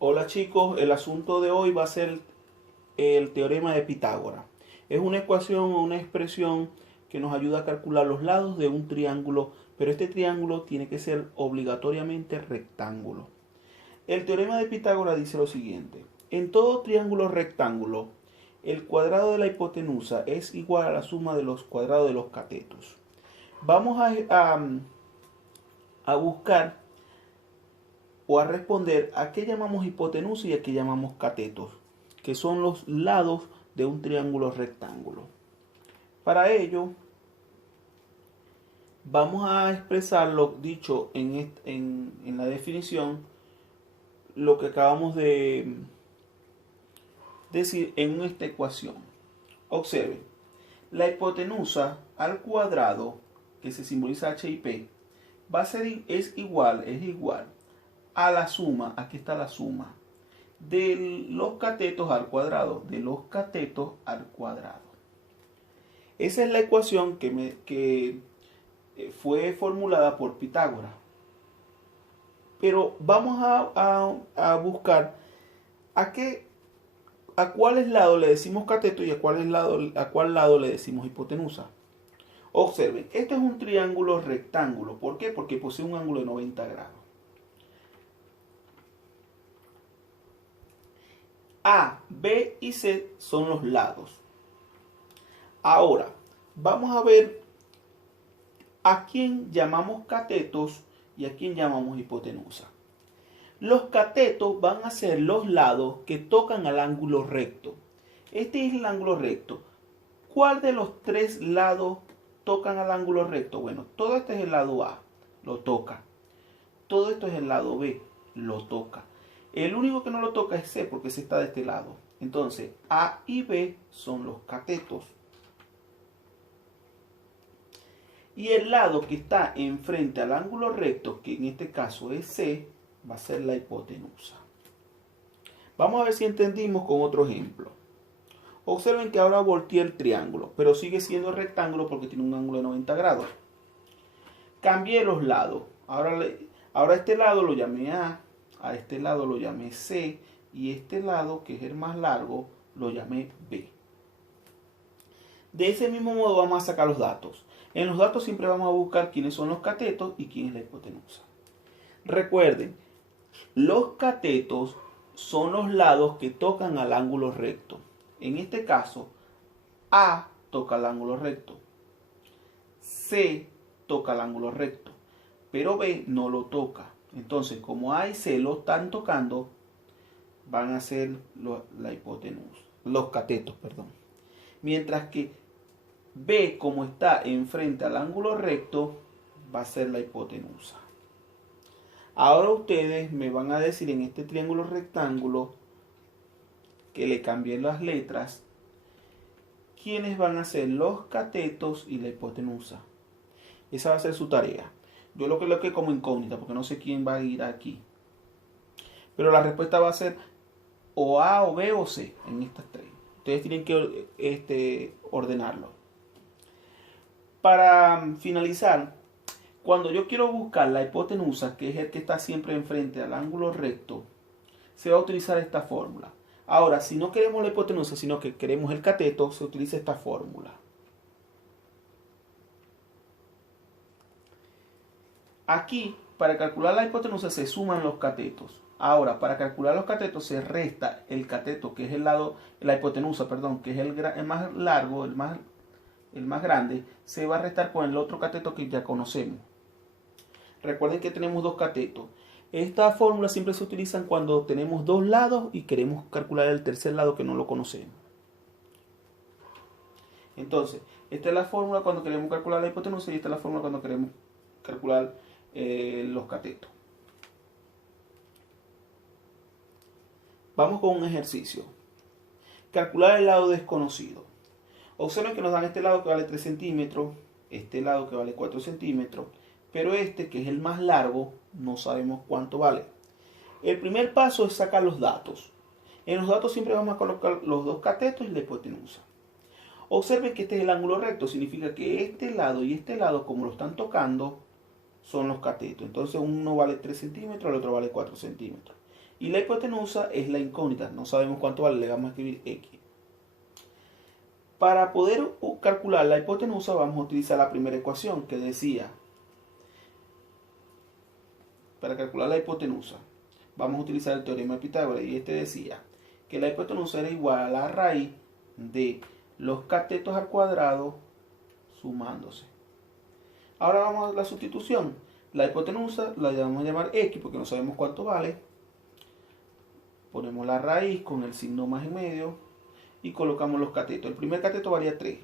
Hola chicos, el asunto de hoy va a ser el teorema de Pitágoras. Es una ecuación o una expresión que nos ayuda a calcular los lados de un triángulo, pero este triángulo tiene que ser obligatoriamente rectángulo. El teorema de Pitágoras dice lo siguiente: en todo triángulo rectángulo, el cuadrado de la hipotenusa es igual a la suma de los cuadrados de los catetos. Vamos a buscar o a responder a qué llamamos hipotenusa y a qué llamamos catetos, que son los lados de un triángulo rectángulo. Para ello, vamos a expresar lo dicho en la definición, lo que acabamos de decir en esta ecuación. Observen, la hipotenusa al cuadrado, que se simboliza h y p, es igual a la suma, aquí está la suma, de los catetos al cuadrado, Esa es la ecuación que fue formulada por Pitágoras. Pero vamos a buscar a cuáles lados le decimos cateto y a cuál lado le decimos hipotenusa. Observen, este es un triángulo rectángulo. ¿Por qué? Porque posee un ángulo de 90 grados. A, B y C son los lados. Ahora, vamos a ver a quién llamamos catetos y a quién llamamos hipotenusa. Los catetos van a ser los lados que tocan al ángulo recto. Este es el ángulo recto. ¿Cuál de los tres lados tocan al ángulo recto? Bueno, todo este es el lado A, lo toca. Todo esto es el lado B, lo toca. El único que no lo toca es C, porque C está de este lado. Entonces, A y B son los catetos. Y el lado que está enfrente al ángulo recto, que en este caso es C, va a ser la hipotenusa. Vamos a ver si entendimos con otro ejemplo. Observen que ahora volteé el triángulo, pero sigue siendo rectángulo porque tiene un ángulo de 90 grados. Cambié los lados. Ahora este lado lo llamé A este lado lo llamé C, y este lado, que es el más largo, lo llamé B. De ese mismo modo vamos a sacar los datos. En los datos siempre vamos a buscar quiénes son los catetos y quién es la hipotenusa. Recuerden, los catetos son los lados que tocan al ángulo recto. En este caso, A toca al ángulo recto, C toca al ángulo recto, pero B no lo toca. Entonces, como A y C lo están tocando, van a ser la hipotenusa, los catetos, perdón. Mientras que B, como está enfrente al ángulo recto, va a ser la hipotenusa. Ahora ustedes me van a decir en este triángulo rectángulo que le cambié las letras, quiénes van a ser los catetos y la hipotenusa. Esa va a ser su tarea. Yo lo coloqué como incógnita porque no sé quién va a ir aquí. Pero la respuesta va a ser o A, o B, o C, en estas tres. Ustedes tienen que ordenarlo. Para finalizar, cuando yo quiero buscar la hipotenusa, que es el que está siempre enfrente al ángulo recto, se va a utilizar esta fórmula. Ahora, si no queremos la hipotenusa, sino que queremos el cateto, se utiliza esta fórmula. Aquí, para calcular la hipotenusa, se suman los catetos. Ahora, para calcular los catetos, se resta el cateto, que es el lado, la hipotenusa, perdón, que es el más largo, el más grande, se va a restar con el otro cateto que ya conocemos. Recuerden que tenemos dos catetos. Esta fórmula siempre se utiliza cuando tenemos dos lados y queremos calcular el tercer lado que no lo conocemos. Entonces, esta es la fórmula cuando queremos calcular la hipotenusa y esta es la fórmula cuando queremos calcular los catetos. Vamos con un ejercicio. Calcular el lado desconocido. Observen que nos dan este lado que vale 3 centímetros, este lado que vale 4 centímetros, pero este, que es el más largo, no sabemos cuánto vale. El primer paso es sacar los datos. En los datos siempre vamos a colocar los dos catetos y la hipotenusa. Observen que este es el ángulo recto, significa que este lado y este lado, como lo están tocando, son los catetos. Entonces uno vale 3 centímetros, el otro vale 4 centímetros. Y la hipotenusa es la incógnita, no sabemos cuánto vale, le vamos a escribir x. Para poder calcular la hipotenusa vamos a utilizar la primera ecuación que decía, para calcular la hipotenusa, vamos a utilizar el teorema de Pitágoras y este decía que la hipotenusa era igual a la raíz de los catetos al cuadrado sumándose. Ahora vamos a la sustitución. La hipotenusa la vamos a llamar x porque no sabemos cuánto vale. Ponemos la raíz con el signo más en medio y colocamos los catetos. El primer cateto valía 3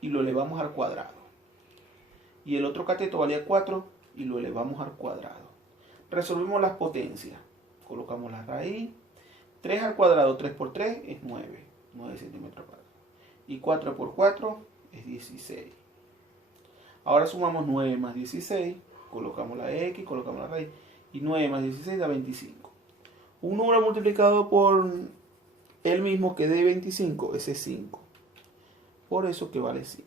y lo elevamos al cuadrado. Y el otro cateto valía 4 y lo elevamos al cuadrado. Resolvemos las potencias. Colocamos la raíz. 3 al cuadrado, 3 por 3 es 9 centímetros cuadrados. Y 4 por 4 es 16. Ahora sumamos 9 más 16, colocamos la x, colocamos la raíz, y 9 más 16 da 25. Un número multiplicado por el mismo que dé 25, ese es 5. Por eso que vale 5.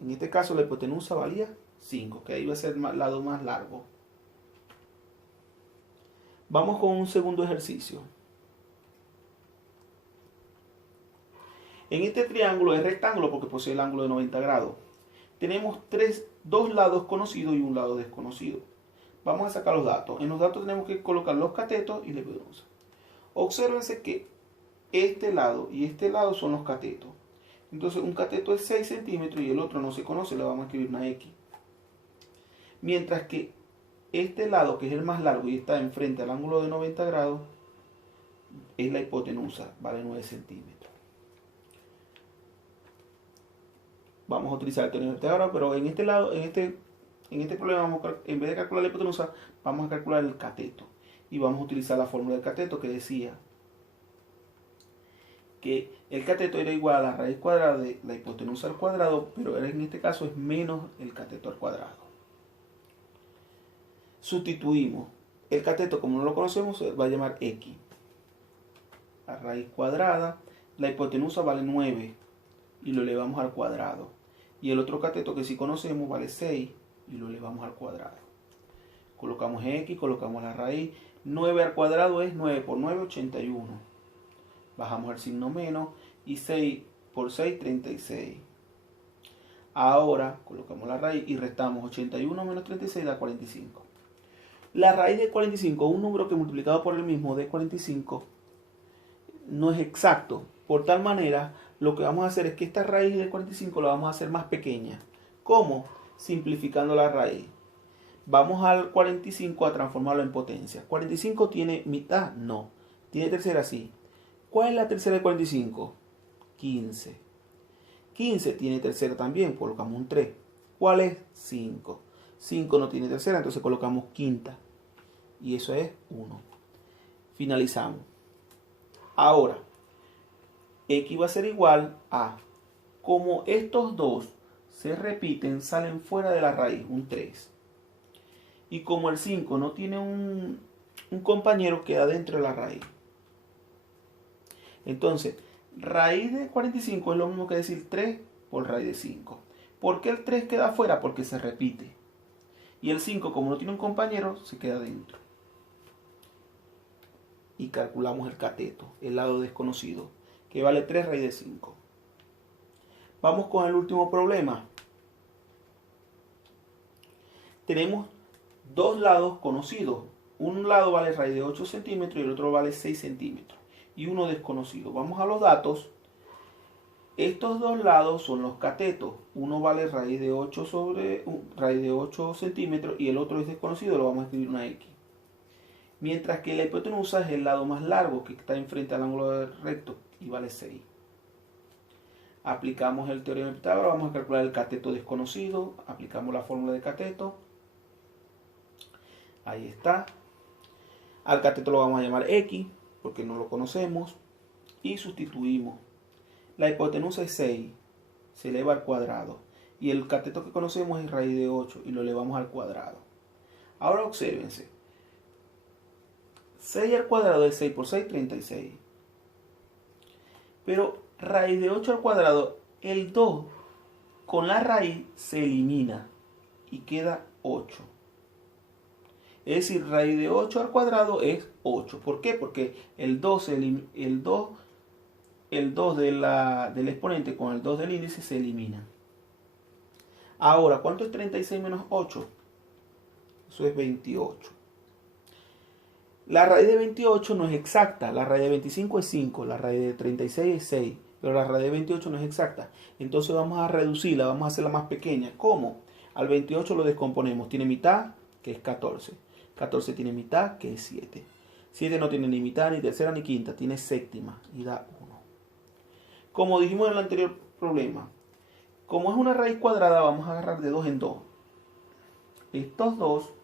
En este caso la hipotenusa valía 5, que ahí va a ser el lado más largo. Vamos con un segundo ejercicio. En este triángulo es rectángulo porque posee el ángulo de 90 grados. Tenemos dos lados conocidos y un lado desconocido. Vamos a sacar los datos. En los datos tenemos que colocar los catetos y la hipotenusa. Obsérvense que este lado y este lado son los catetos. Entonces un cateto es 6 centímetros y el otro no se conoce, le vamos a escribir una X. Mientras que este lado, que es el más largo y está enfrente al ángulo de 90 grados, es la hipotenusa, vale 9 centímetros. Vamos a utilizar el teorema de Pitágoras, pero en este lado, en este problema, en vez de calcular la hipotenusa, vamos a calcular el cateto. Y vamos a utilizar la fórmula del cateto que decía que el cateto era igual a la raíz cuadrada de la hipotenusa al cuadrado, pero en este caso es menos el cateto al cuadrado. Sustituimos. El cateto, como no lo conocemos, se va a llamar x. La raíz cuadrada, la hipotenusa vale 9 y lo elevamos al cuadrado. Y el otro cateto que sí conocemos vale 6 y lo elevamos al cuadrado. Colocamos x, colocamos la raíz. 9 al cuadrado es 9 por 9, 81. Bajamos el signo menos y 6 por 6, 36. Ahora colocamos la raíz y restamos 81 menos 36 da 45. La raíz de 45, un número que multiplicado por el mismo de 45, no es exacto. Por tal manera, lo que vamos a hacer es que esta raíz de 45 la vamos a hacer más pequeña. ¿Cómo? Simplificando la raíz. Vamos al 45 a transformarlo en potencia. ¿45 tiene mitad? No. ¿Tiene tercera? Sí. ¿Cuál es la tercera de 45? 15. 15 tiene tercera también, colocamos un 3. ¿Cuál es? 5. 5 no tiene tercera, entonces colocamos quinta. Y eso es 1. Finalizamos. Ahora, x va a ser igual a, como estos dos se repiten, salen fuera de la raíz, un 3. Y como el 5 no tiene un compañero, queda dentro de la raíz. Entonces, raíz de 45 es lo mismo que decir 3 por raíz de 5. ¿Por qué el 3 queda afuera? Porque se repite. Y el 5, como no tiene un compañero, se queda dentro. Y calculamos el cateto, el lado desconocido, que vale 3 raíz de 5. Vamos con el último problema. Tenemos dos lados conocidos. Un lado vale raíz de 8 centímetros y el otro vale 6 centímetros. Y uno desconocido. Vamos a los datos. Estos dos lados son los catetos. Uno vale raíz de 8 centímetros y el otro es desconocido, lo vamos a escribir una X. Mientras que la hipotenusa es el lado más largo que está enfrente al ángulo recto y vale 6. Aplicamos el teorema de Pitágoras, vamos a calcular el cateto desconocido, aplicamos la fórmula de cateto. Ahí está. Al cateto lo vamos a llamar X porque no lo conocemos y sustituimos. La hipotenusa es 6, se eleva al cuadrado. Y el cateto que conocemos es raíz de 8 y lo elevamos al cuadrado. Ahora obsérvense. 6 al cuadrado es 6 por 6, 36. Pero raíz de 8 al cuadrado, el 2 con la raíz se elimina y queda 8. Es decir, raíz de 8 al cuadrado es 8. ¿Por qué? Porque el 2 del exponente con el 2 del índice se eliminan. Ahora, ¿cuánto es 36 menos 8? Eso es 28. La raíz de 28 no es exacta. La raíz de 25 es 5. La raíz de 36 es 6. Pero la raíz de 28 no es exacta. Entonces vamos a reducirla, vamos a hacerla más pequeña. ¿Cómo? Al 28 lo descomponemos. Tiene mitad, que es 14. 14 tiene mitad, que es 7. 7 no tiene ni mitad, ni tercera, ni quinta. Tiene séptima y da 1. Como dijimos en el anterior problema, como es una raíz cuadrada, vamos a agarrar de 2 en 2. Estos dos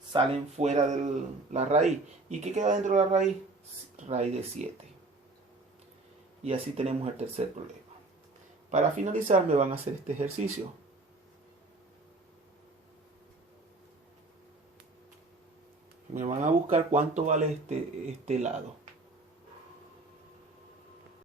salen fuera de la raíz. ¿Y qué queda dentro de la raíz? Raíz de 7. Y así tenemos el tercer problema. Para finalizar me van a hacer este ejercicio. Me van a buscar cuánto vale este lado.